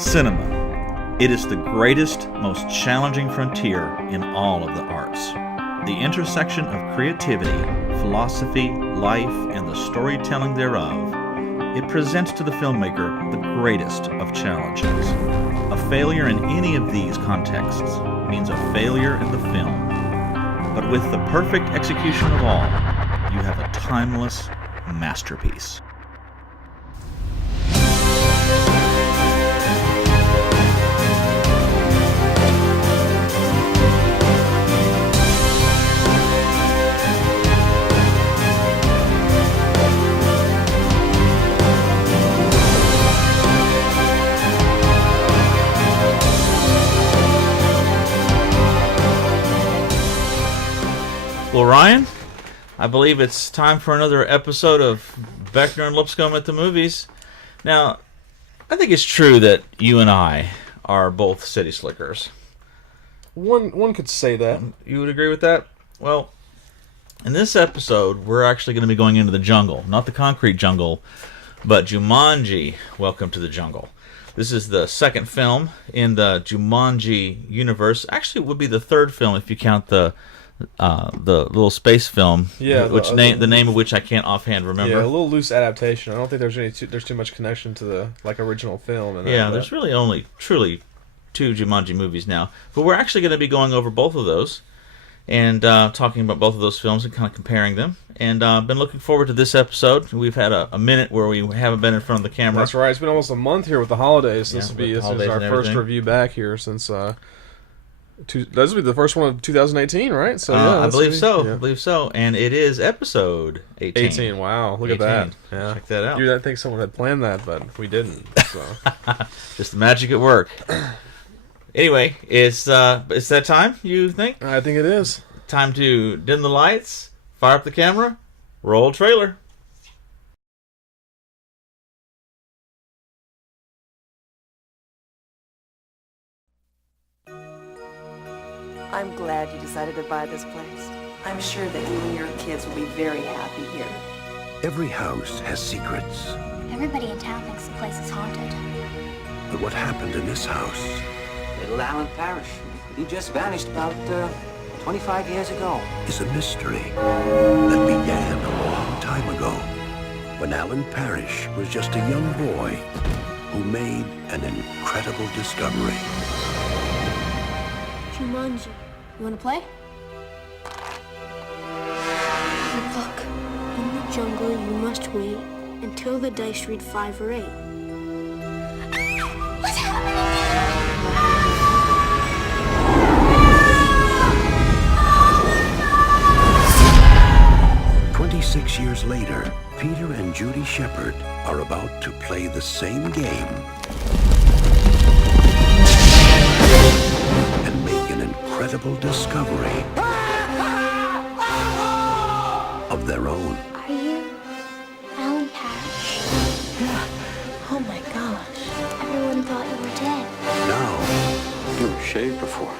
Cinema. It is the greatest, most challenging frontier in all of the arts. The intersection of creativity, philosophy, life, and the storytelling thereof, it presents to the filmmaker the greatest of challenges. A failure in any of these contexts means a failure in the film. But with the perfect execution of all, you have a timeless masterpiece. Well, Ryan, I believe it's time for another episode of Beckner and Lipscomb at the movies. Now, I think it's true that you and I are both city slickers. One could say that. You would agree with that? Well, in this episode, we're actually going to be going into the jungle. Not the concrete jungle, but Jumanji, Welcome to the Jungle. This is the second film in the Jumanji universe. Actually, it would be the third film if you count the little space film, the name of which I can't offhand remember. Yeah, a little loose adaptation. I don't think there's too much connection to the original film. And there's really only truly two Jumanji movies now, but we're actually going to be going over both of those and talking about both of those films and kind of comparing them. And been looking forward to this episode. We've had a minute where we haven't been in front of the camera. That's right. It's been almost a month here with the holidays. This is our first review back here since. This will be the first one of 2018, right? So I believe so. Yeah. I believe so. And it is episode 18. 18. Wow, look at that. Yeah. Check that out. Dude, I think someone had planned that, but we didn't. So. Just the magic at work. Anyway, it's that time, you think? I think it is. Time to dim the lights, fire up the camera, roll trailer. I'm glad you decided to buy this place. I'm sure that you and your kids will be very happy here. Every house has secrets. Everybody in town thinks the place is haunted. But what happened in this house? Little Alan Parrish. He just vanished about 25 years ago. Is a mystery that began a long time ago when Alan Parrish was just a young boy who made an incredible discovery. Jumanji. You want to play? Look, in the jungle you must wait until the dice read 5 or 8. What's happening? 26 years later, Peter and Judy Shepard are about to play the same game and make an incredible discovery of their own. Are you Alan Parrish? Yeah. Oh my gosh. Everyone thought you were dead. Now, You were shaved before.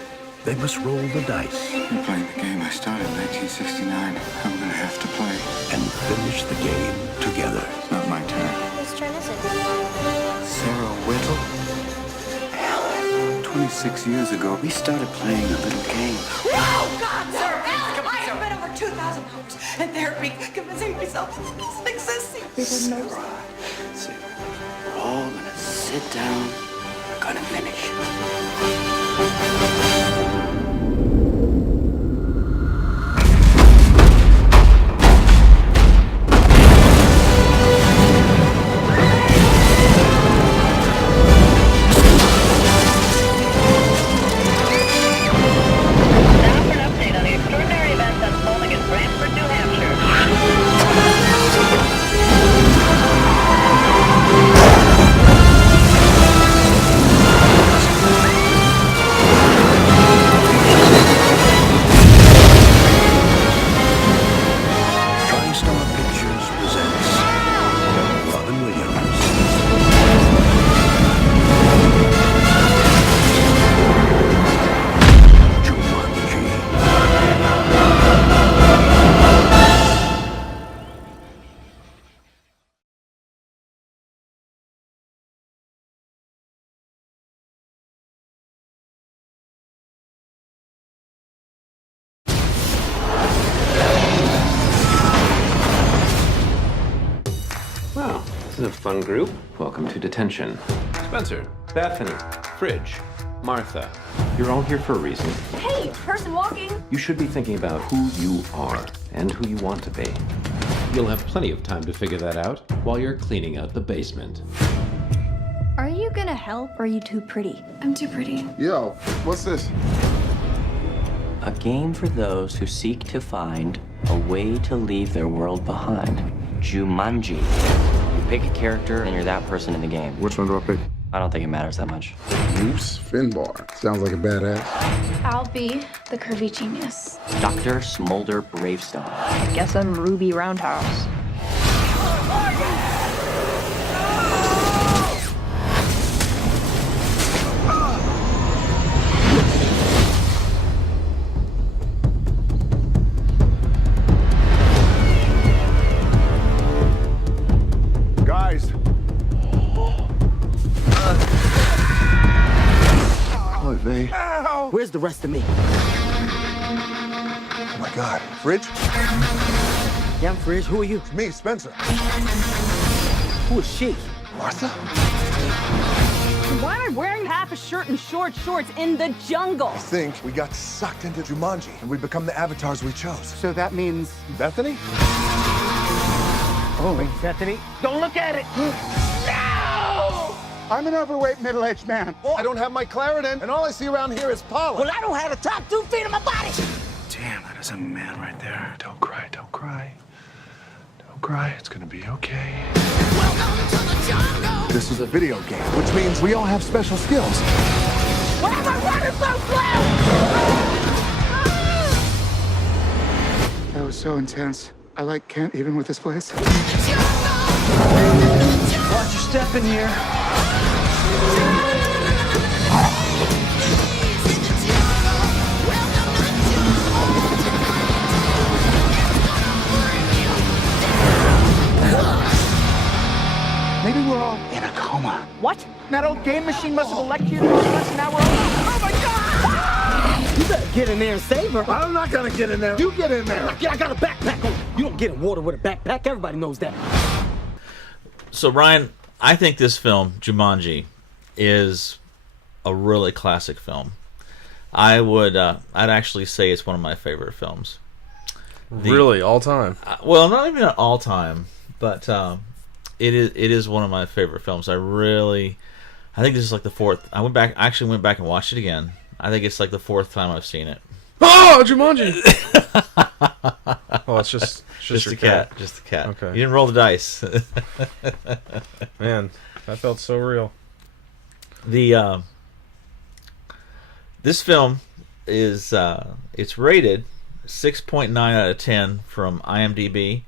they must roll the dice You're playing the game I started in 1969. I'm gonna have to play. and finish the game together. It's not my turn. Whose turn is it? Sarah Whittle? Alan. 26 years ago, we started playing a little game. Oh, God, sir! I have spent over 2,000 hours in therapy convincing myself that this doesn't exist. Sarah, we're all gonna sit down. We're gonna finish. Now for an update on the extraordinary events unfolding in Brantford, New Hampshire. is a fun group. Welcome to detention. Spencer, Bethany, Fridge, Martha. You're all here for a reason. Hey, person walking. You should be thinking about who you are and who you want to be. You'll have plenty of time to figure that out while you're cleaning out the basement. Are you gonna help, or are you too pretty? I'm too pretty. Yo, what's this? A game for those who seek to find a way to leave their world behind. Jumanji. You pick a character and you're that person in the game. Which one do I pick? I don't think it matters that much. Bruce Finbar. Sounds like a badass. I'll be the curvy genius. Dr. Smolder Bravestone. Guess I'm Ruby Roundhouse. Guys. Oh, they. Where's the rest of me? Oh my God. Fridge? Yeah, I'm Fridge. Who are you? It's me, Spencer. Who is she? Martha? Why am I wearing half a shirt and short shorts in the jungle? I think we got sucked into Jumanji and we become the avatars we chose. So that means Bethany? Holy Bethany. Don't look at it! I'm an overweight middle-aged man. I don't have my Claritin, and all I see around here is pollen. Well, I don't have the top 2 feet of my body! Damn, that is a man right there. Don't cry, don't cry. Don't cry, it's gonna be okay. Welcome to the jungle. This is a video game, which means we all have special skills. Why am I running so slow? That was so intense. I can't even with this place. Watch your step in here. Maybe we're all in a coma. What? That old game machine must have electrocuted us, and now we're all... Oh my God! You better get in there and save her. I'm not gonna get in there. You get in there. I got a backpack on. You don't get in water with a backpack. Everybody knows that. So, Ryan, I think this film, Jumanji, is a really classic film. I'd actually say it's one of my favorite films. Really, all time? Well, not even all time, but it is one of my favorite films. I think this is like the fourth. I actually went back and watched it again. I think it's like the fourth time I've seen it. Oh, Jumanji! Oh, it's just a cat. Just a cat. Okay. You didn't roll the dice. Man, that felt so real. This film is it's rated 6.9 out of 10 from IMDb,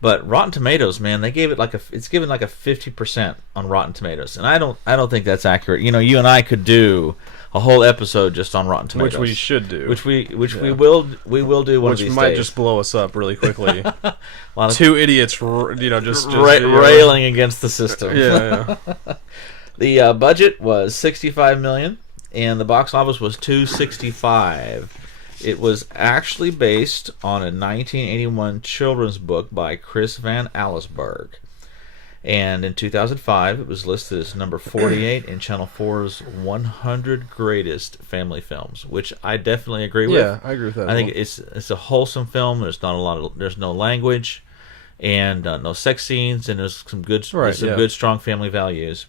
but Rotten Tomatoes, man, they gave it it's given like a 50% on Rotten Tomatoes, and I don't think that's accurate. You know, you and I could do a whole episode just on Rotten Tomatoes, which we should do, which we will do one of these might days. just blow us up really quickly. Two idiots, just railing against the system. Yeah. The budget was $65 million, and the box office was $265. It was actually based on a 1981 children's book by Chris Van Allsburg. And in 2005, it was listed as number 48 in Channel 4's 100 Greatest Family Films, which I definitely agree with. Yeah, I agree with that. I think it's a wholesome film. There's there's no language, and no sex scenes, and there's some good strong family values.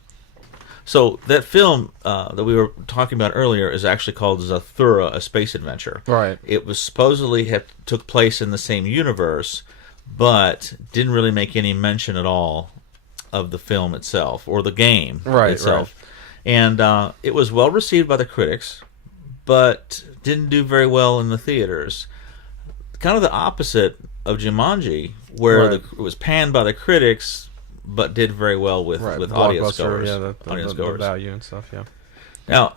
So that film that we were talking about earlier is actually called Zathura: A Space Adventure. Right. It was supposedly took place in the same universe, but didn't really make any mention at all of the film itself or the game itself. Right. And it was well received by the critics, but didn't do very well in the theaters. Kind of the opposite of Jumanji, where it was panned by the critics, but did very well with audience goers. Yeah, the value and stuff. Yeah. Now,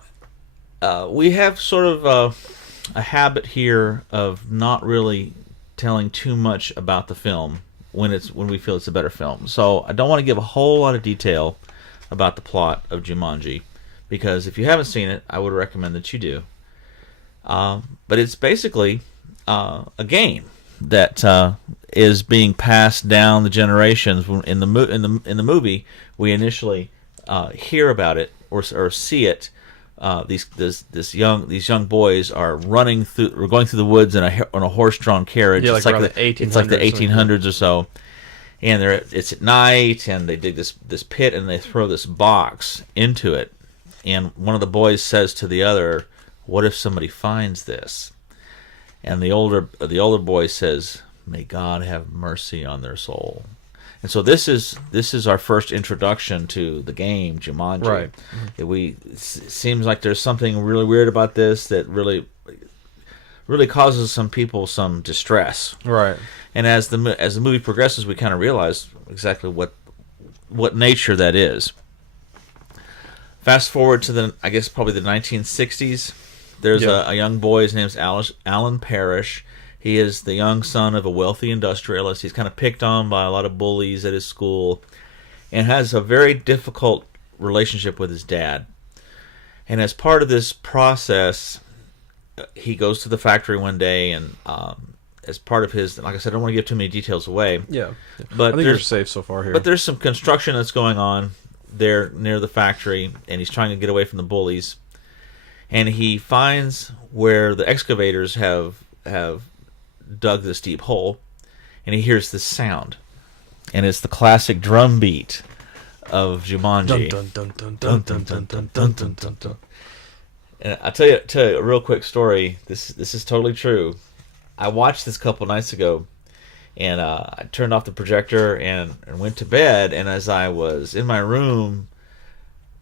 we have sort of a habit here of not really telling too much about the film when we feel it's a better film. So I don't want to give a whole lot of detail about the plot of Jumanji, because if you haven't seen it, I would recommend that you do. But it's basically a game. that is being passed down the generations. In the movie, we initially hear about it or see it. These young boys are going through the woods on a horse-drawn carriage. Yeah, it's like like the 1800s or so. And it's at night, and they dig this pit, and they throw this box into it. And one of the boys says to the other, "What if somebody finds this?" And the older boy says, "May God have mercy on their soul." And so this is our first introduction to the game Jumanji. Right. It seems like there's something really weird about this that really causes some people some distress. Right. And as the movie progresses, we kind of realize exactly what nature that is. Fast forward to probably the 1960s. There's a young boy. His name's Alan Parrish. He is the young son of a wealthy industrialist. He's kind of picked on by a lot of bullies at his school, and has a very difficult relationship with his dad. And as part of this process, he goes to the factory one day, and as part of his, like I said, I don't want to give too many details away. Yeah. But I think you're safe so far here. But there's some construction that's going on there near the factory, and he's trying to get away from the bullies. And he finds where the excavators have dug this deep hole, and he hears this sound, and it's the classic drum beat of Jumanji. Dun, dun, dun, dun, dun, dun, dun, dun, dun, dun, dun. And I'll tell you a real quick story. This is totally true. I watched this a couple nights ago, and I turned off the projector and went to bed. And as I was in my room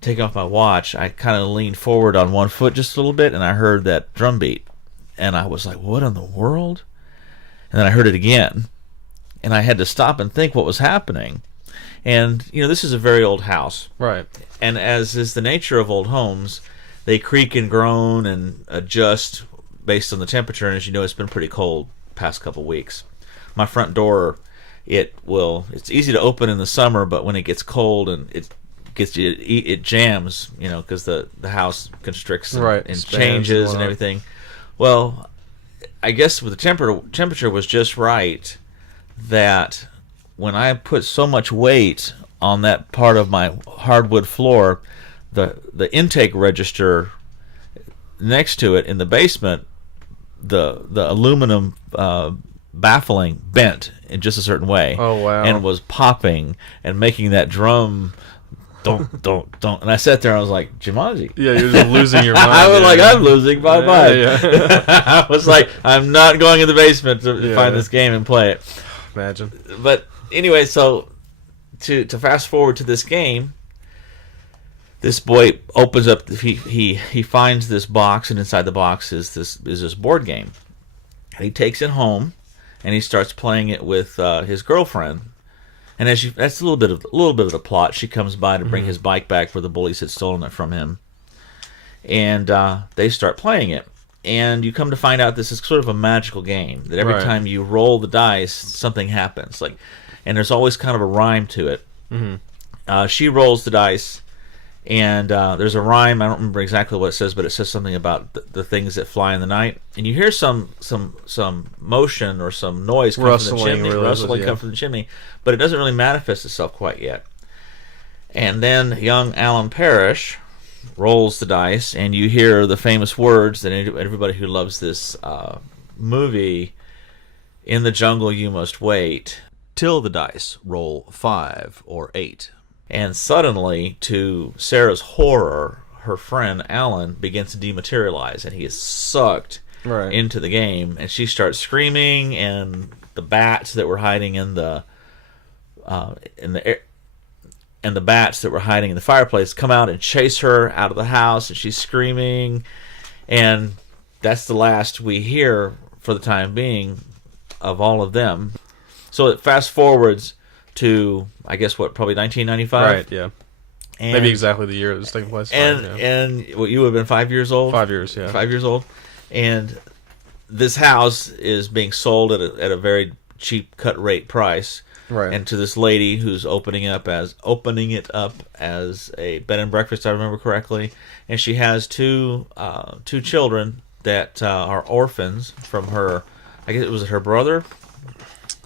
taking off my watch, I kind of leaned forward on one foot just a little bit, and I heard that drum beat, and I was like, "What in the world?" And then I heard it again, and I had to stop and think what was happening. And this is a very old house, right? And as is the nature of old homes, they creak and groan and adjust based on the temperature. And as you know, it's been pretty cold past couple weeks. My front door, it's easy to open in the summer, but when it gets cold and it jams, because the house constricts and changes and everything. Well, I guess the temperature was just right that when I put so much weight on that part of my hardwood floor, the intake register next to it in the basement, the aluminum baffling bent in just a certain way. Oh, wow. And was popping and making that drum don't. And I sat there and I was like, Jumanji. Yeah, you're just losing your mind. I was like, I'm losing my mind. Yeah. I was like, I'm not going in the basement to find this game and play it. Imagine. But anyway, so to fast forward to this game, this boy opens up. He finds this box, and inside the box is this board game. And he takes it home, and he starts playing it with his girlfriend. And that's a little bit of the plot. She comes by to bring his bike back where the bullies had stolen it from him, and they start playing it. And you come to find out this is sort of a magical game that every time you roll the dice, something happens. And there's always kind of a rhyme to it. Mm-hmm. She rolls the dice, and there's a rhyme. I don't remember exactly what it says, but it says something about the things that fly in the night. And you hear some motion or some noise come from the chimney, rustling come from the chimney, but it doesn't really manifest itself quite yet. And then young Alan Parrish rolls the dice, and you hear the famous words that everybody who loves this movie, "In the jungle you must wait till the dice roll 5 or 8. And suddenly, to Sarah's horror, her friend Alan begins to dematerialize, and he is sucked into the game, and she starts screaming, and the bats that were hiding in the bats that were hiding in the fireplace come out and chase her out of the house, and she's screaming, and that's the last we hear for the time being of all of them. So it fast forwards to, I guess, probably 1995? Right, yeah. And maybe exactly the year it was taking place. And you would have been 5 years old? 5 years, yeah. 5 years old. And this house is being sold at a very cheap cut rate price. Right. And to this lady who's opening it up as a bed and breakfast, if I remember correctly. And she has two children that are orphans from her, I guess it was her brother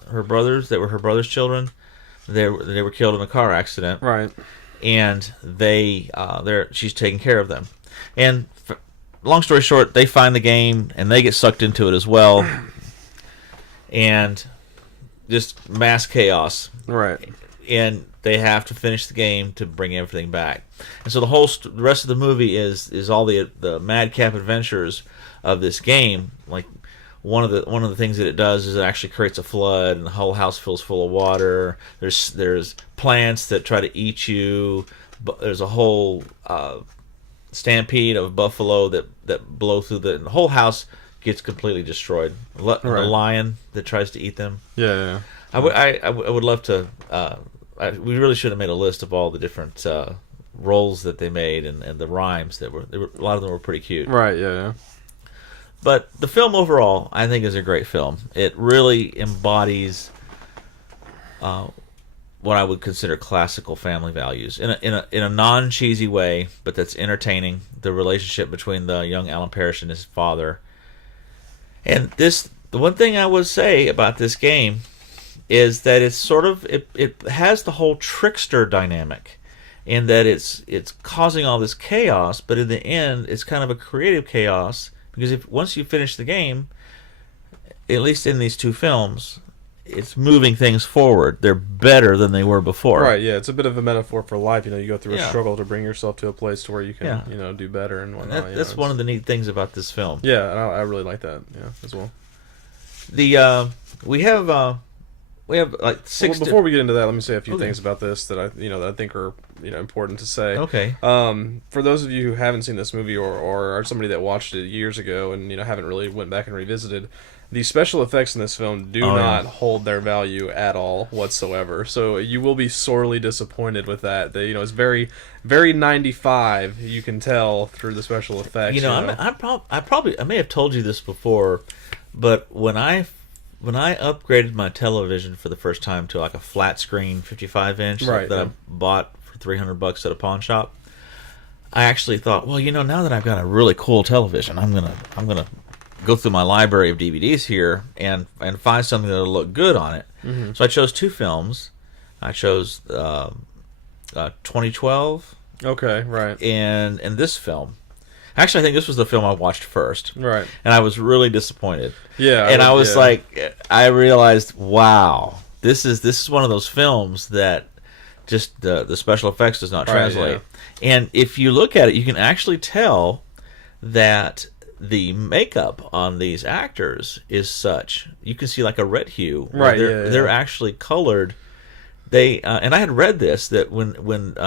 her brothers that were her brother's children. They were killed in a car accident. Right. And she's taking care of them. And long story short, they find the game and they get sucked into it as well. And just mass chaos. Right. And they have to finish the game to bring everything back. And so the rest of the movie is all the madcap adventures of this game. Like one of the things that it does is it actually creates a flood, and the whole house fills full of water. There's plants that try to eat you. There's a whole stampede of buffalo that blow through the whole house gets completely destroyed. The lion that tries to eat them. Yeah. I would love to. We really should have made a list of all the different roles that they made and the rhymes that were a lot of them were pretty cute. Right. Yeah. But the film overall, I think, is a great film. It really embodies what I would consider classical family values in a non-cheesy way, but that's entertaining. The relationship between the young Alan Parrish and his father. And the one thing I would say about this game is that it's sort of it has the whole trickster dynamic, in that it's causing all this chaos, but in the end, it's kind of a creative chaos. Because once you finish the game, at least in these two films, it's moving things forward. They're better than they were before. Right, yeah. It's a bit of a metaphor for life. You go through a struggle to bring yourself to a place to where you can, do better and whatnot. That's one of the neat things about this film. Yeah, I really like that, as well. We have like 6. Well, before we get into that, let me say a few things about this that I think are important to say. Okay. For those of you who haven't seen this movie or are somebody that watched it years ago and haven't really went back and revisited, the special effects in this film do not hold their value at all whatsoever. So you will be sorely disappointed with that. It's very, very 95. You can tell through the special effects. I may have told you this before, but when I upgraded my television for the first time to like a flat screen 55-inch that I bought for $300 at a pawn shop, I actually thought, well, now that I've got a really cool television, I'm gonna go through my library of DVDs here and find something that'll look good on it. Mm-hmm. So I chose two films. I chose 2012. Okay, right. And this film. Actually, I think this was the film I watched first. Right. And I was really disappointed. Yeah. And I was like, I realized, wow, this is one of those films that just the special effects does not translate. Right, yeah. And if you look at it, you can actually tell that the makeup on these actors is such. You can see like a red hue. Right. They're actually colored. They and I had read this that when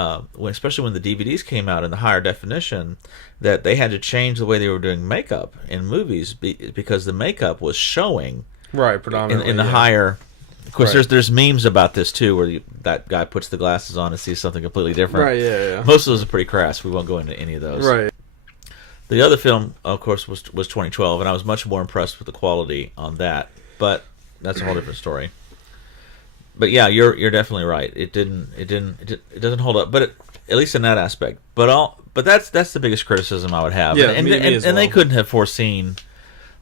especially when the DVDs came out in the higher definition, that they had to change the way they were doing makeup in movies because the makeup was showing predominantly in the higher. Of course, there's memes about this too, where that guy puts the glasses on and sees something completely different. Right. Yeah. Most of those are pretty crass. We won't go into any of those. Right. The other film, of course, was 2012, and I was much more impressed with the quality on that. But that's a whole different story. But yeah, you're definitely right. It doesn't hold up, but at least in that aspect. But that's the biggest criticism I would have. Yeah, and they couldn't have foreseen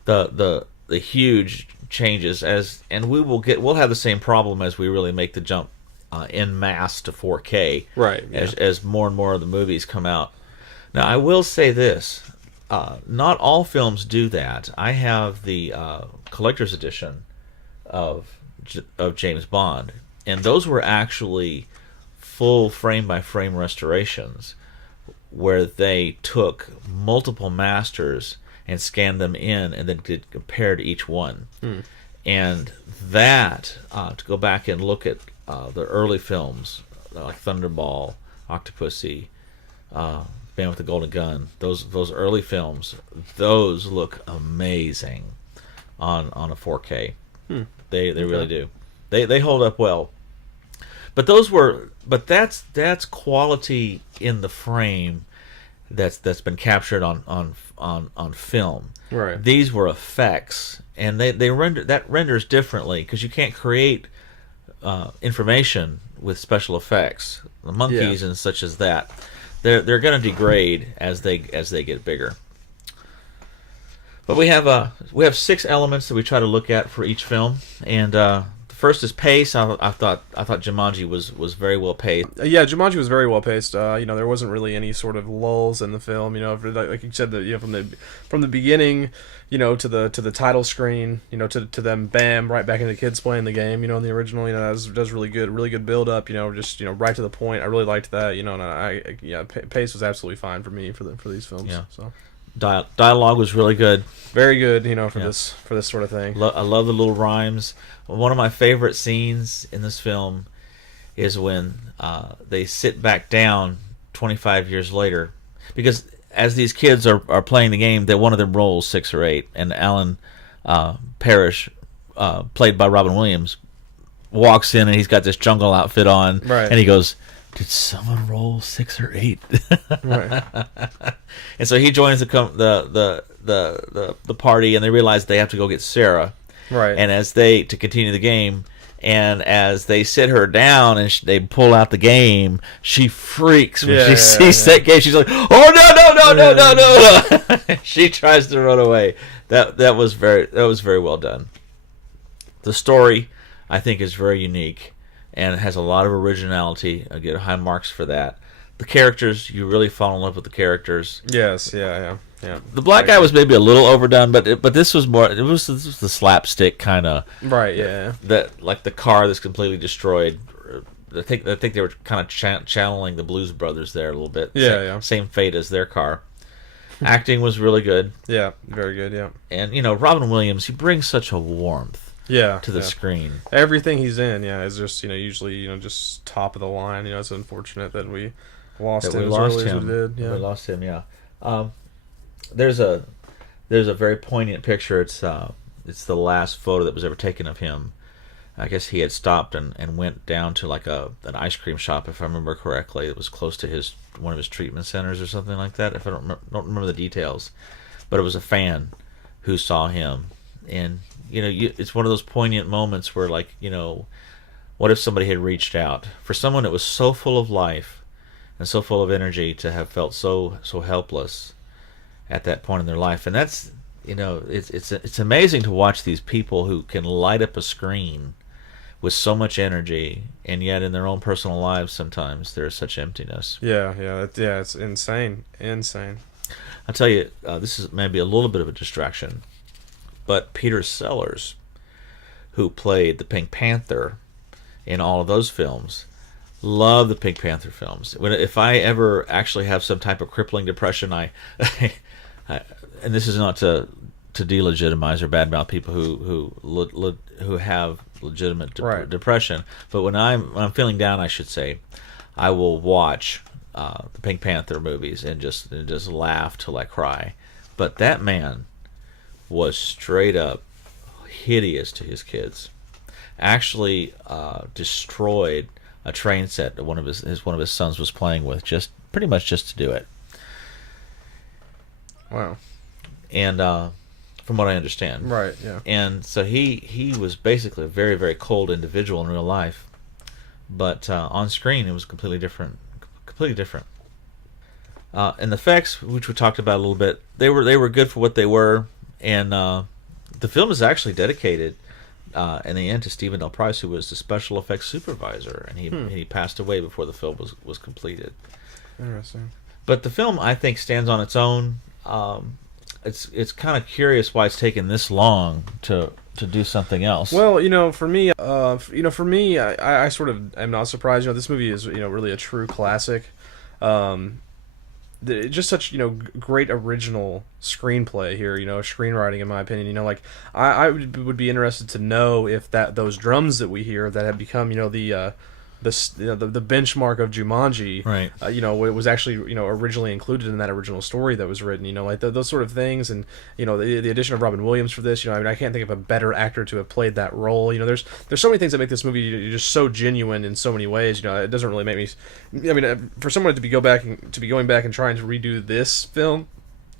the huge changes and we'll have the same problem as we really make the jump en masse to 4K. Right. As more and more of the movies come out. Now I will say this. Not all films do that. I have the collector's edition of James Bond, and those were actually full frame-by-frame restorations where they took multiple masters and scanned them in and then did compare to each one. And that, to go back and look at the early films like Thunderball, Octopussy, Man with the Golden Gun, those early films, those look amazing on a 4K. They really do. They hold up well. But that's quality in the frame that's been captured on film. Right. These were effects, and they renders differently because you can't create information with special effects. The monkeys and such as that, they're going to degrade as they get bigger. But we have 6 elements that we try to look at for each film, and the first is pace. I thought Jumanji was very well paced. Yeah, Jumanji was very well paced. There wasn't really any sort of lulls in the film. Like you said, from the beginning, to the title screen, to them, bam, right back into the kids playing the game. In the original, that does really good build up. Just right to the point. I really liked that. And pace was absolutely fine for me for these films. Yeah. So. Dialogue was really good. Very good, for this sort of thing. I love the little rhymes. One of my favorite scenes in this film is when they sit back down 25 years later, because as these kids are playing the game, one of them rolls 6 or 8, and Alan Parrish, played by Robin Williams, walks in and he's got this jungle outfit on, right. And he goes, "Did someone roll 6 or 8?" Right. And so he joins the party, and they realize they have to go get Sarah. Right. And to continue the game, and as they sit her down and they pull out the game, she freaks when she sees that game. She's like, "Oh no!" She tries to run away. That was very well done. The story, I think, is very unique and it has a lot of originality. I get high marks for that. The characters, you really fall in love with the characters. Yes, yeah. The black guy was maybe a little overdone, but this was more. This was the slapstick kind of. Right. Yeah. That, like the car that's completely destroyed. I think they were kind of channeling the Blues Brothers there a little bit. Yeah. Same fate as their car. Acting was really good. Yeah, very good. Yeah. And Robin Williams, he brings such a warmth. To the screen. Everything he's in, is just usually just top of the line. It's unfortunate that we lost him as early as we did. Yeah. We lost him. Yeah. There's a very poignant picture. It's the last photo that was ever taken of him. I guess he had stopped and went down to like an ice cream shop, if I remember correctly. It was close to one of his treatment centers or something like that. If I don't remember the details, but it was a fan who saw him, and it's one of those poignant moments where, like, what if somebody had reached out for someone that was so full of life and so full of energy to have felt so helpless at that point in their life. And that's it's amazing to watch these people who can light up a screen with so much energy, and yet in their own personal lives sometimes there is such emptiness. Yeah, it's insane. I'll tell you, this is maybe a little bit of a distraction, but Peter Sellers, who played the Pink Panther in all of those films, love the Pink Panther films. If I ever actually have some type of crippling depression, I and this is not to delegitimize or badmouth people who have legitimate depression, but when I'm feeling down, I should say, I will watch the Pink Panther movies and just laugh till I cry. But that man was straight up hideous to his kids. Actually, destroyed a train set that one of his sons was playing with, just pretty much just to do it. Wow. And from what I understand, right, yeah. And so he was basically a very, very cold individual in real life, but on screen it was completely different. And the effects, which we talked about a little bit, they were good for what they were, and the film is actually dedicated in the end to Stephen Del Price, who was the special effects supervisor, and he passed away before the film was completed. Interesting. But the film, I think, stands on its own. It's kind of curious why it's taken this long to do something else. Well, for me, I sort of am not surprised. This movie is really a true classic. Just such great original screenplay here. Screenwriting, in my opinion. Like I would be interested to know if those drums that we hear that have become the benchmark of Jumanji, right? Was actually originally included in that original story that was written. Like those sort of things, and the addition of Robin Williams for this. I can't think of a better actor to have played that role. There's so many things that make this movie just so genuine in so many ways. It doesn't really make me. I mean, for someone to be going back and trying to redo this film,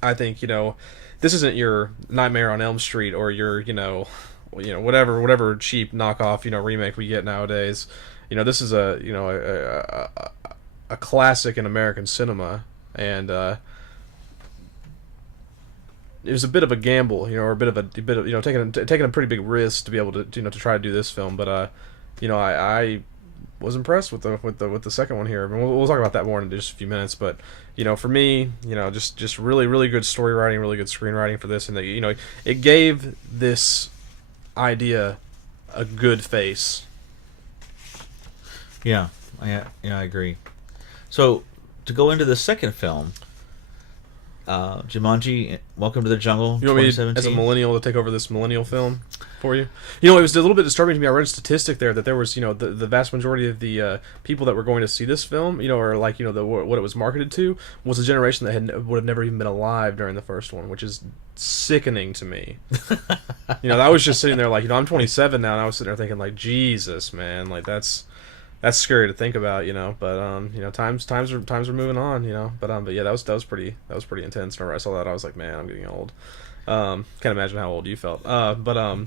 I think this isn't your Nightmare on Elm Street or your whatever cheap knockoff remake we get nowadays. This is a classic in American cinema, and it was a bit of a gamble, or a bit of taking a pretty big risk to be able to to try to do this film. But I was impressed with the second one here. I mean, we'll talk about that more in just a few minutes. But for me, just really really good story writing, really good screenwriting for this, and it gave this idea a good face. Yeah, I agree. So to go into the second film, Jumanji, Welcome to the Jungle, You want me, 2017. as a millennial, to take over this millennial film for you? It was a little bit disturbing to me. I read a statistic there that there was, the vast majority of the people that were going to see this film, or what it was marketed to, was a generation that would have never even been alive during the first one, which is sickening to me. I was just sitting there like, I'm 27 now, and I was sitting there thinking like, Jesus, man, like that's scary to think about, But times are moving on, But yeah, that was pretty intense. Whenever I saw that, I was like, man, I'm getting old. Can't imagine how old you felt. I brought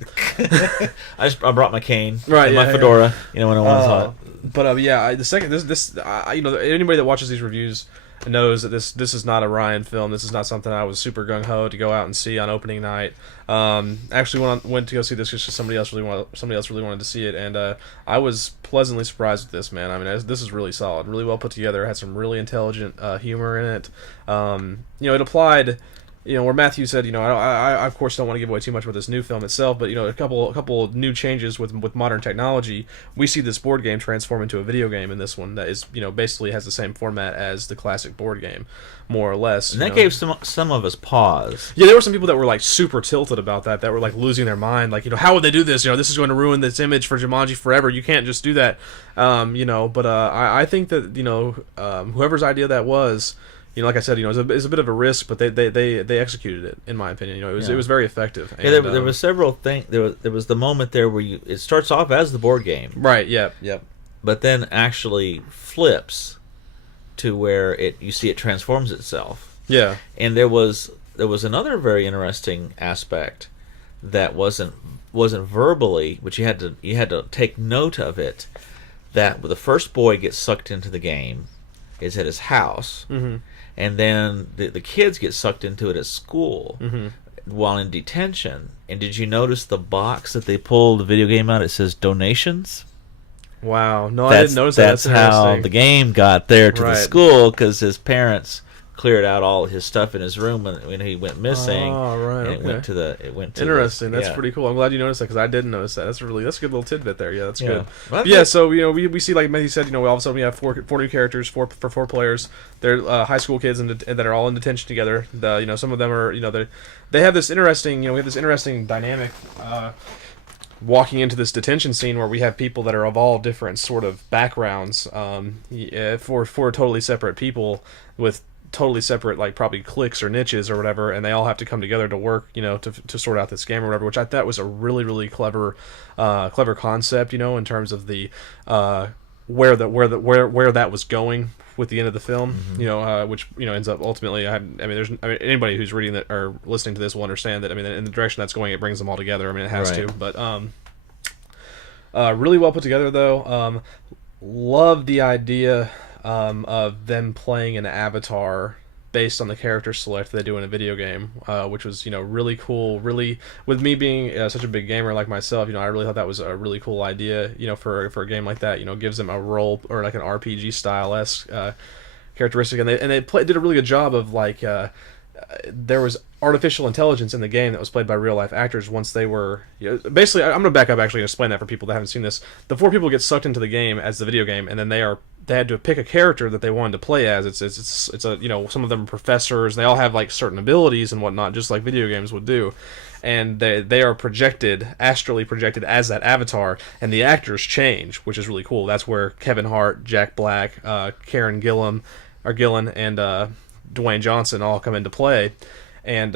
my cane, right? And my fedora, when I was hot. But yeah, the second anybody that watches these reviews knows that this is not a Ryan film. This is not something I was super gung ho to go out and see on opening night. Actually went to go see this because somebody else really wanted to see it, and I was pleasantly surprised with this, man. I mean, this is really solid, really well put together. It had some really intelligent humor in it. It applied. Where Matthew said, I of course don't want to give away too much about this new film itself, but a couple new changes with modern technology. We see this board game transform into a video game in this one that is, basically has the same format as the classic board game, more or less. And that gave some of us pause. Yeah, there were some people that were like super tilted about that were like losing their mind, like, how would they do this? This is going to ruin this image for Jumanji forever. You can't just do that. But I think that whoever's idea that was. Like I said, it's a bit of a risk, but they executed it, in my opinion. It was very effective. Yeah, there were several things. There was the moment there where it starts off as the board game, right? Yep. But then actually flips to where you see it transforms itself. Yeah. And there was another very interesting aspect that wasn't verbally, but you had to take note of it. That the first boy gets sucked into the game is at his house. Mm-hmm. And then the kids get sucked into it at school while in detention. And did you notice the box that they pulled the video game out? It says donations. Wow. No, I didn't notice that. That's how the game got there to the school, because his parents cleared out all his stuff in his room when he went missing. Oh, right. And it went to interesting. That's pretty cool. I'm glad you noticed that, because I didn't notice that. That's a good little tidbit there. Yeah, that's good. Well, yeah. So we see, like Matthew said, all of a sudden we have four new characters, four players. They're high school kids that are all in detention together. Some of them are they have this interesting we have this interesting dynamic. Walking into this detention scene where we have people that are of all different sort of backgrounds, for totally separate people with totally separate, like, probably cliques or niches or whatever, and they all have to come together to work, to sort out this game or whatever, which I thought was a really, really clever concept, in terms of the where that was going with the end of the film, which ends up ultimately. Anybody who's reading that or listening to this will understand that. In the direction that's going, it brings them all together. It has to. But really well put together, though. Love the idea of them playing an avatar based on the character select they do in a video game, which was really cool. Really, with me being such a big gamer like myself, I really thought that was a really cool idea. For a game like that, gives them a role or like an RPG style-esque characteristic, and they did a really good job of there was artificial intelligence in the game that was played by real life actors once they were basically. I'm going to back up actually and explain that for people that haven't seen this. The four people get sucked into the game as the video game, and then they had to pick a character that they wanted to play as. It's some of them are professors. They all have like certain abilities and whatnot, just like video games would do. And they are astrally projected as that avatar, and the actors change, which is really cool. That's where Kevin Hart, Jack Black, Karen Gillan, and Dwayne Johnson all come into play. And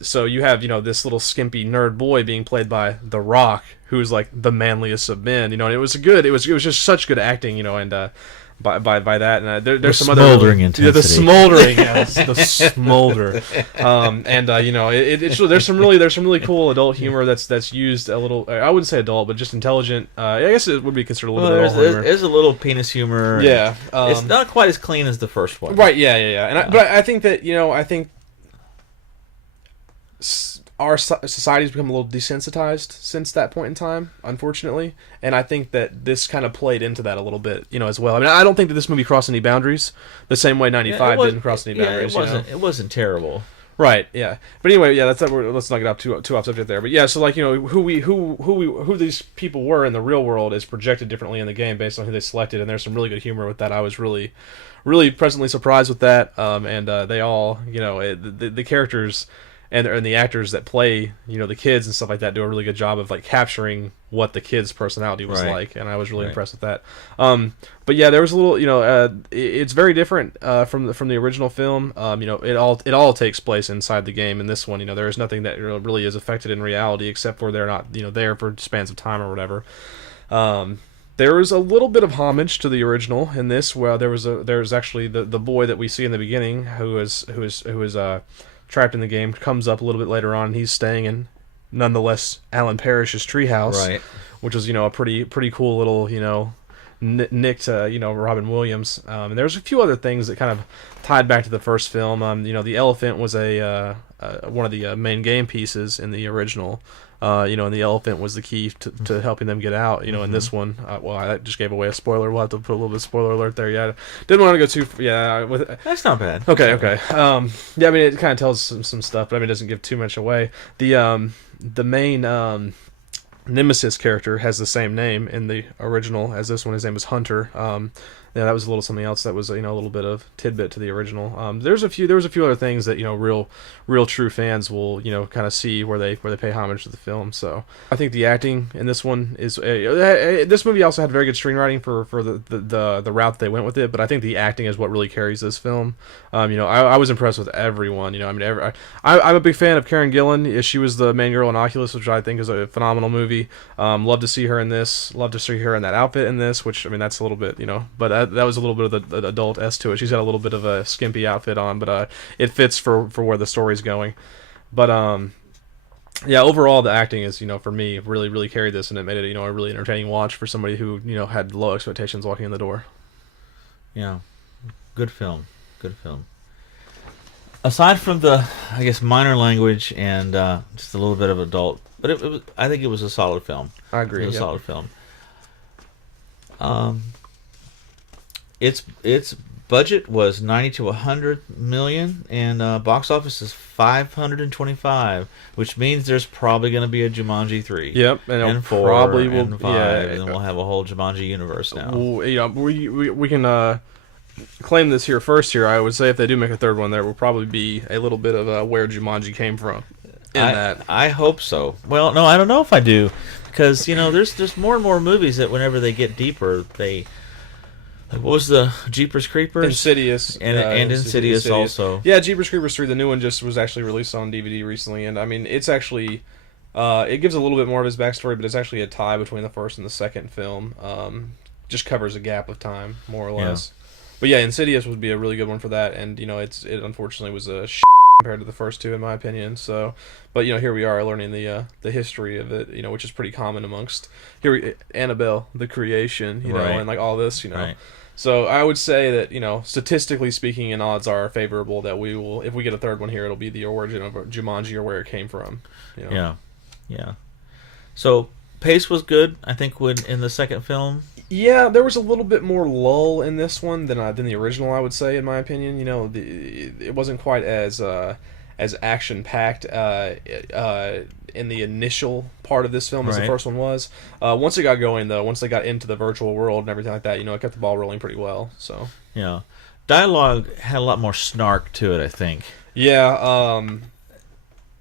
so you have this little skimpy nerd boy being played by The Rock, who's like the manliest of men, and it was just such good acting, and by that, and there's some other smoldering intensity. The smoldering, yes, the smolder, there's some really cool adult humor that's used a little. I wouldn't say adult, but just intelligent. I guess it would be considered a little bit adult humor. There's a little penis humor. Yeah, it's not quite as clean as the first one. Right? Yeah. And but I think that our society's become a little desensitized since that point in time, unfortunately, and I think that this kind of played into that a little bit, as well. I mean, I don't think that this movie crossed any boundaries the same way 95 didn't cross any boundaries. It wasn't terrible. Right. Yeah. But anyway, yeah. Let's not get off too off subject there. But yeah. So like who these people were in the real world is projected differently in the game based on who they selected, and there's some really good humor with that. I was really pleasantly surprised with that. And they all the characters and the actors that play the kids and stuff like that do a really good job of like capturing what the kid's personality was like, and I was really impressed with that. But yeah, there was a little it's very different from the original film. It all takes place inside the game. In this one, there is nothing that really is affected in reality except for they're not there for spans of time or whatever. There was a little bit of homage to the original in this, where there was actually the boy that we see in the beginning who is trapped in the game, comes up a little bit later on, and he's staying in, nonetheless, Alan Parrish's treehouse, right? Which was a pretty cool little nick to Robin Williams. And there's a few other things that kind of tied back to the first film. The elephant was one of the main game pieces in the original. And the elephant was the key to helping them get out. In this one, I just gave away a spoiler. We'll have to put a little bit of spoiler alert there. Yeah, didn't want to go too. That's not bad. Okay. Yeah, I mean, it kind of tells some stuff, but I mean, it doesn't give too much away. The main Nemesis character has the same name in the original as this one. His name is Hunter. That was a little something else that was a little bit of tidbit to the original. There was a few other things that real true fans will kind of see where they pay homage to the film. So I think the acting in this one is this movie also had very good screenwriting for the route that they went with it. But I think the acting is what really carries this film. I was impressed with everyone. I'm a big fan of Karen Gillan. She was the main girl in Oculus, which I think is a phenomenal movie. Love to see her in this. Love to see her in that outfit in this. Which I mean, that's a little bit but. That was a little bit of the adult S to it. She's got a little bit of a skimpy outfit on, but it fits for where the story's going. But yeah, overall the acting is for me really carried this, and it made it a really entertaining watch for somebody who had low expectations walking in the door. Yeah, good film. Aside from the minor language and just a little bit of adult, but it was, I think it was a solid film. I agree. It was a solid film. Its budget was 90 to 100 million, and box office is 525, which means there's probably going to be a Jumanji 3. Yep, and 4, probably will, and 5, and then we'll have a whole Jumanji universe now. We can claim this here first. I would say if they do make a third one, there will probably be a little bit of where Jumanji came from. I hope so. Well, no, I don't know if I do, because there's more and more movies that whenever they get deeper, they. What was the Jeepers Creepers? Insidious. And Insidious also. Yeah, Jeepers Creepers 3, the new one, just was actually released on DVD recently, and I mean, it's actually, it gives a little bit more of his backstory, but it's actually a tie between the first and the second film. Just covers a gap of time, more or less. But yeah, Insidious would be a really good one for that, and it unfortunately was a compared to the first two, in my opinion. So, but here we are learning the history of it, which is pretty common amongst Annabelle, the creation, right. And like all this, Right. So I would say that statistically speaking, and odds are favorable that we will, if we get a third one here, it'll be the origin of Jumanji or where it came from. Yeah. So pace was good, I think, in the second film. Yeah, there was a little bit more lull in this one than the original, I would say, in my opinion. It wasn't quite as action packed in the initial part of this film as the first one was. Once it got going, though, once they got into the virtual world and everything like that, it kept the ball rolling pretty well. So yeah, dialogue had a lot more snark to it, I think. Yeah.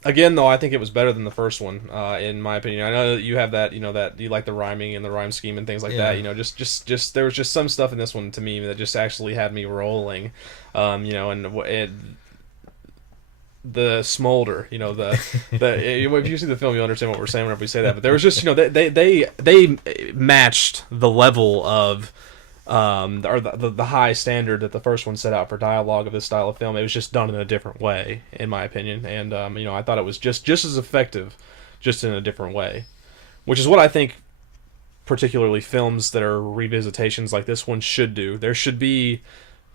Again, though, I think it was better than the first one, in my opinion. I know that you have that, that you like the rhyming and the rhyme scheme and things like that. Just there was just some stuff in this one to me that just actually had me rolling, and the smolder, if you see the film, you'll understand what we're saying whenever we say that. But there was just, they matched the level of. Or the high standard that the first one set out for dialogue of this style of film. It was just done in a different way, in my opinion, and I thought it was just as effective, just in a different way, which is what I think particularly films that are revisitations like this one should do. There should be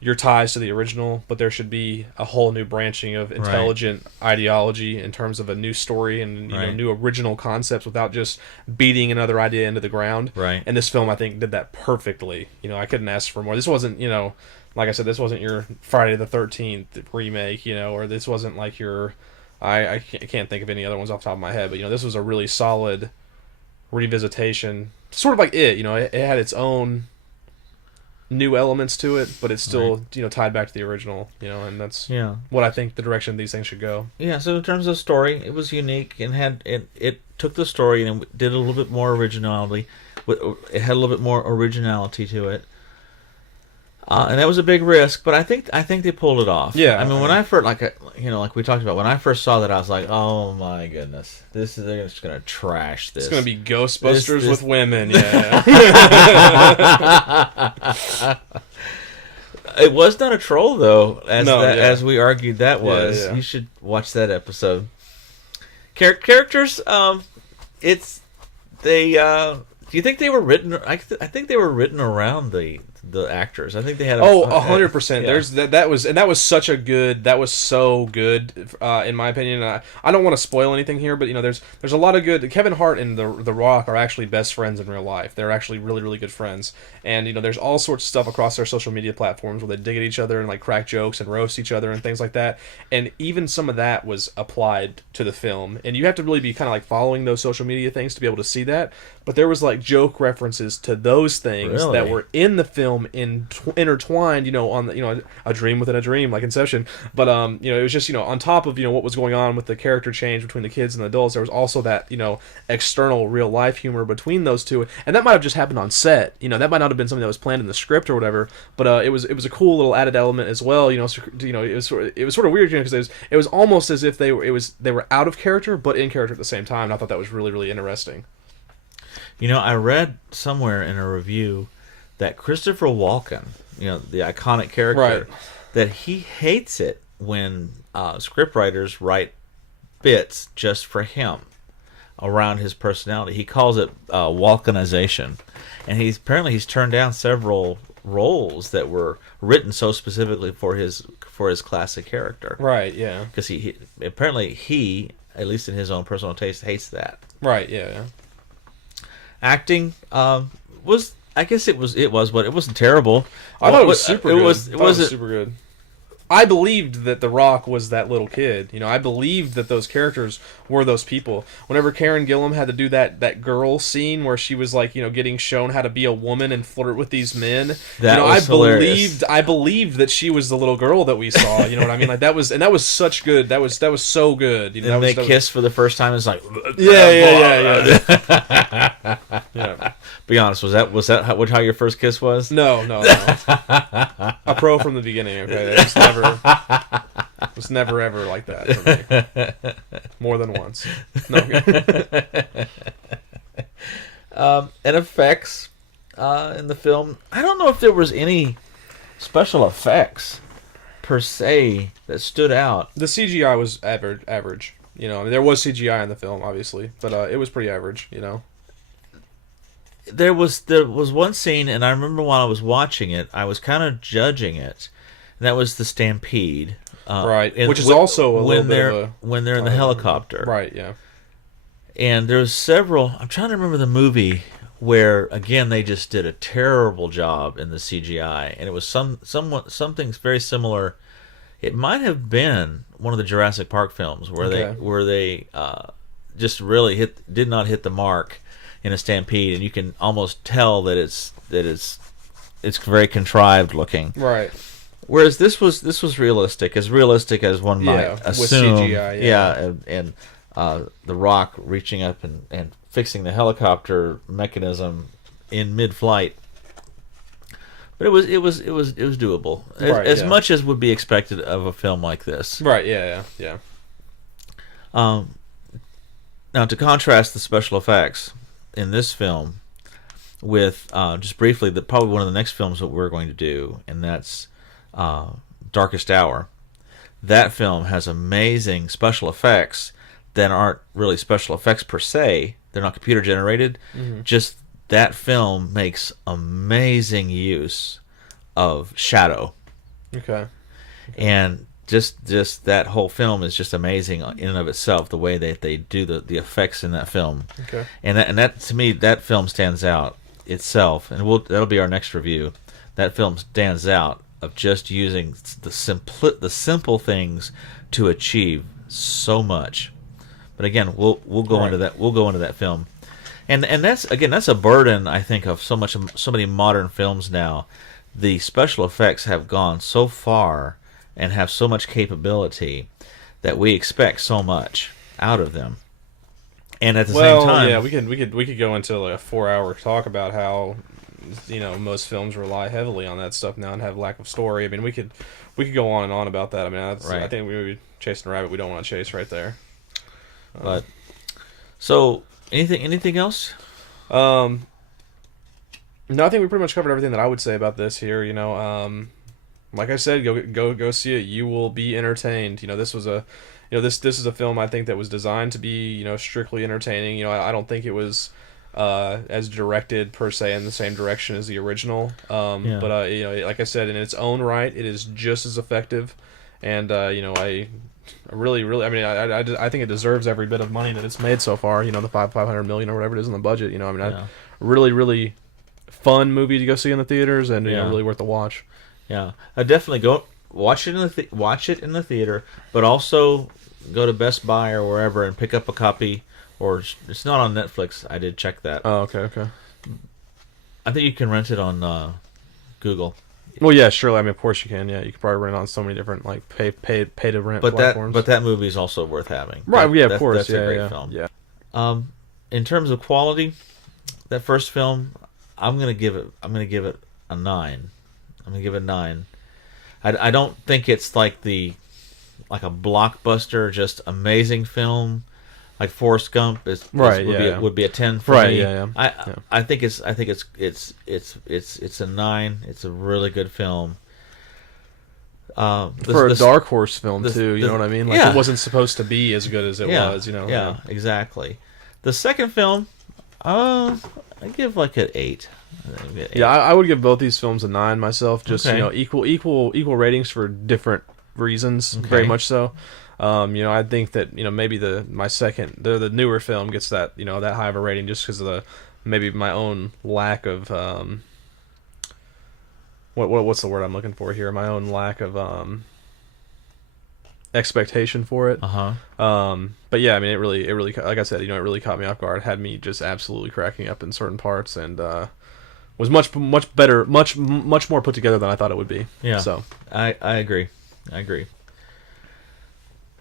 your ties to the original, but there should be a whole new branching of intelligent ideology in terms of a new story and new original concepts without just beating another idea into the ground. Right. And this film, I think, did that perfectly. I couldn't ask for more. This wasn't, like I said, this wasn't your Friday the 13th remake, or this wasn't like your... I can't think of any other ones off the top of my head, but, this was a really solid revisitation. Sort of like it had its own new elements to it, but it's still tied back to the original, and that's what I think the direction these things should go. Yeah, so in terms of story, it was unique and it took the story and did a little bit more originality. It had a little bit more originality to it, and that was a big risk, but I think they pulled it off. Yeah, I mean, when I first like we talked about, when I first saw that, I was like, oh my goodness, they're just gonna trash this. It's gonna be Ghostbusters with women. Yeah. It was not a troll though, as we argued that was. Yeah. You should watch that episode. Characters, do you think they were written? I think they were written around the actors. I think they had 100%. That was so good in my opinion. I don't want to spoil anything here, but there's a lot of good. Kevin Hart and the Rock are actually best friends in real life. They're actually really, really good friends, and there's all sorts of stuff across their social media platforms where they dig at each other and like crack jokes and roast each other and things like that. And even some of that was applied to the film, and you have to really be kind of like following those social media things to be able to see that. But there was like joke references to those things that were in the film intertwined, on a dream within a dream, like Inception. But it was just on top of what was going on with the character change between the kids and the adults, there was also that external real life humor between those two, and that might have just happened on set. That might not have been something that was planned in the script or whatever. But it was a cool little added element as well. It was sort of weird because it was almost as if they were out of character but in character at the same time. And I thought that was really, really interesting. I read somewhere in a review that Christopher Walken, the iconic character, that he hates it when scriptwriters write bits just for him around his personality. He calls it Walkenization, and he's turned down several roles that were written so specifically for his classic character. Right. Yeah. Because he apparently, at least in his own personal taste, hates that. Right. Yeah. Acting was, I guess it was, but it wasn't terrible. I thought it was super good. It was super good. I believed that The Rock was that little kid. I believed that those characters were those people. Whenever Karen Gillan had to do that girl scene where she was like, getting shown how to be a woman and flirt with these men, I believed that she was the little girl that we saw. You know what I mean? Like that was such good. That was so good. And they kiss for the first time. It's like yeah. Be honest, was that how your first kiss was? No. A pro from the beginning. Okay, it was never ever like that for me. More than once. No. And effects in the film. I don't know if there was any special effects per se that stood out. The CGI was average. There was CGI in the film, obviously, but it was pretty average. There was one scene, and I remember while I was watching it, I was kind of judging it. And that was the stampede, right? Which is also when they're in the helicopter, right? Yeah. And there's several. I'm trying to remember the movie where again they just did a terrible job in the CGI, and it was something very similar. It might have been one of the Jurassic Park films where they just really did not hit the mark in a stampede, and you can almost tell that it's very contrived looking. Right. Whereas this was realistic as one might assume. With CGI, and the Rock reaching up and fixing the helicopter mechanism in mid-flight. But it was doable, as much as would be expected of a film like this. Right. Yeah. Now, to contrast the special effects in this film with just briefly, probably one of the next films that we're going to do, and that's Darkest Hour. That film has amazing special effects that aren't really special effects per se. They're not computer generated. Mm-hmm. Just that film makes amazing use of shadow Okay. And just that whole film is just amazing in and of itself, the way that they do the effects in that film. Okay. And that to me, that film stands out itself, and that'll be our next review. That film stands out of just using the simple things to achieve so much. But again, we'll go into that. We'll go into that film, and that's a burden, I think, of so many modern films now. The special effects have gone so far and have so much capability that we expect so much out of them. And at the same time, yeah, we could go into like a 4-hour talk about how, you know, most films rely heavily on that stuff now and have lack of story. I mean, we could go on and on about that. I mean, right. I think we would be chasing a rabbit we don't want to chase right there. But so anything else? No, I think we pretty much covered everything that I would say about this here. You know, like I said, go see it. You will be entertained. You know, this was a, you know, this is a film I think that was designed to be, you know, strictly entertaining. You know, I don't think it was as directed per se in the same direction as the original. But you know, like I said, in its own right, it is just as effective. And you know, I really, I mean, I think it deserves every bit of money that it's made so far. You know, the $500 million or whatever it is in the budget. You know, I mean, really fun movie to go see in the theaters, and you know, really worth the watch. Yeah, I definitely go watch it in the theater, but also go to Best Buy or wherever and pick up a copy. Or it's not on Netflix. I did check that. Oh, okay. I think you can rent it on Google. Well, yeah, surely. I mean, of course you can. Yeah, you can probably rent it on so many different like pay to rent platforms. But that movie is also worth having. Right? Of course. That's a great film. Yeah. In terms of quality, that first film, I'm gonna give it a 9. I'm gonna give it a 9. I don't think it's like a blockbuster, just amazing film. Like Forrest Gump would be a 10 for me. Yeah. I think it's a 9. It's a really good film. For a dark horse film too, you know what I mean? Like it wasn't supposed to be as good as it was, you know. Yeah, exactly. The second film, I give like an 8. Yeah, I would give both these films a 9 myself. Just you know, equal ratings for different reasons, very much so. You know, I think that, you know, maybe the newer film gets that, you know, that high of a rating just because of maybe my own lack of what's the word I'm looking for here? My own lack of expectation for it. But yeah, I mean, it really like I said, you know, it really caught me off guard. It had me just absolutely cracking up in certain parts, and was much better, much more put together than I thought it would be. Yeah. So I agree.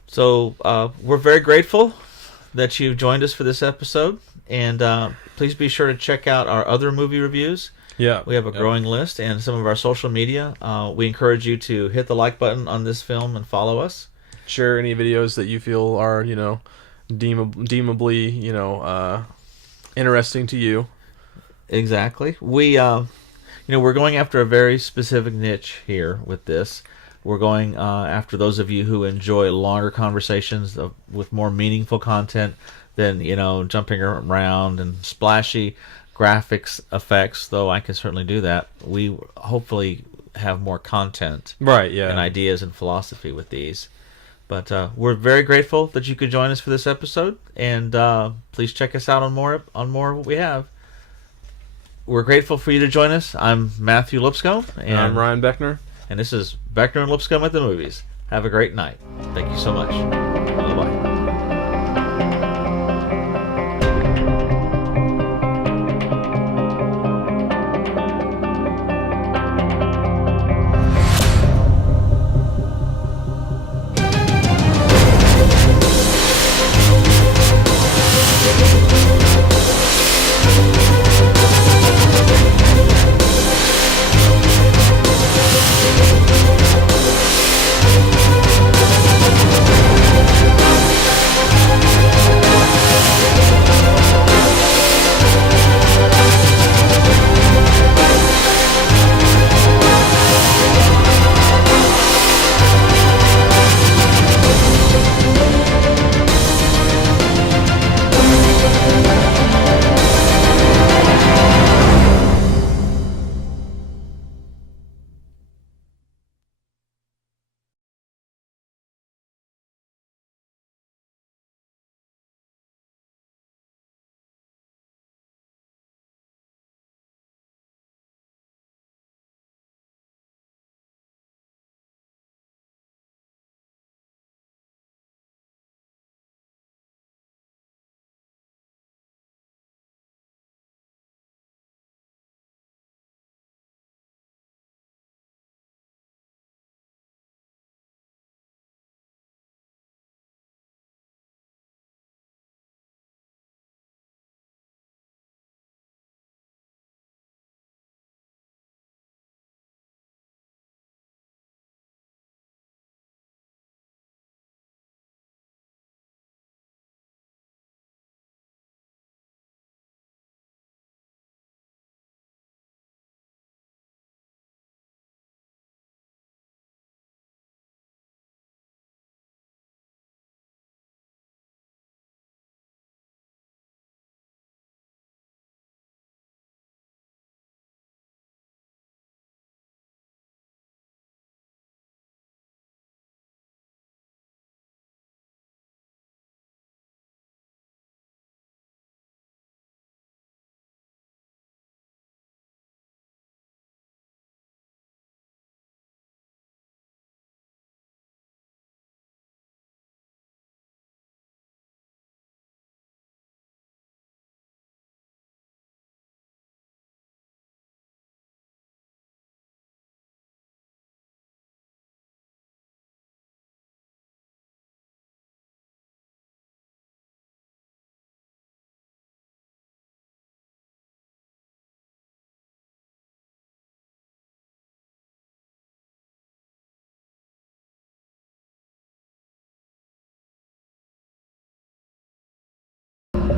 So we're very grateful that you've joined us for this episode, and please be sure to check out our other movie reviews. Yeah, we have a growing list, and some of our social media. We encourage you to hit the like button on this film and follow us. Share any videos that you feel are, you know, deemably, you know, interesting to you. Exactly. We, you know, we're going after a very specific niche here with this. We're going after those of you who enjoy longer conversations with more meaningful content than, you know, jumping around and splashy graphics effects, though I can certainly do that. We hopefully have more content, right? Yeah, and ideas and philosophy with these. But we're very grateful that you could join us for this episode, and please check us out on more of what we have. We're grateful for you to join us. I'm Matthew Lipscomb, and I'm Ryan Beckner. And this is Beckner and Lipscomb at the Movies. Have a great night. Thank you so much.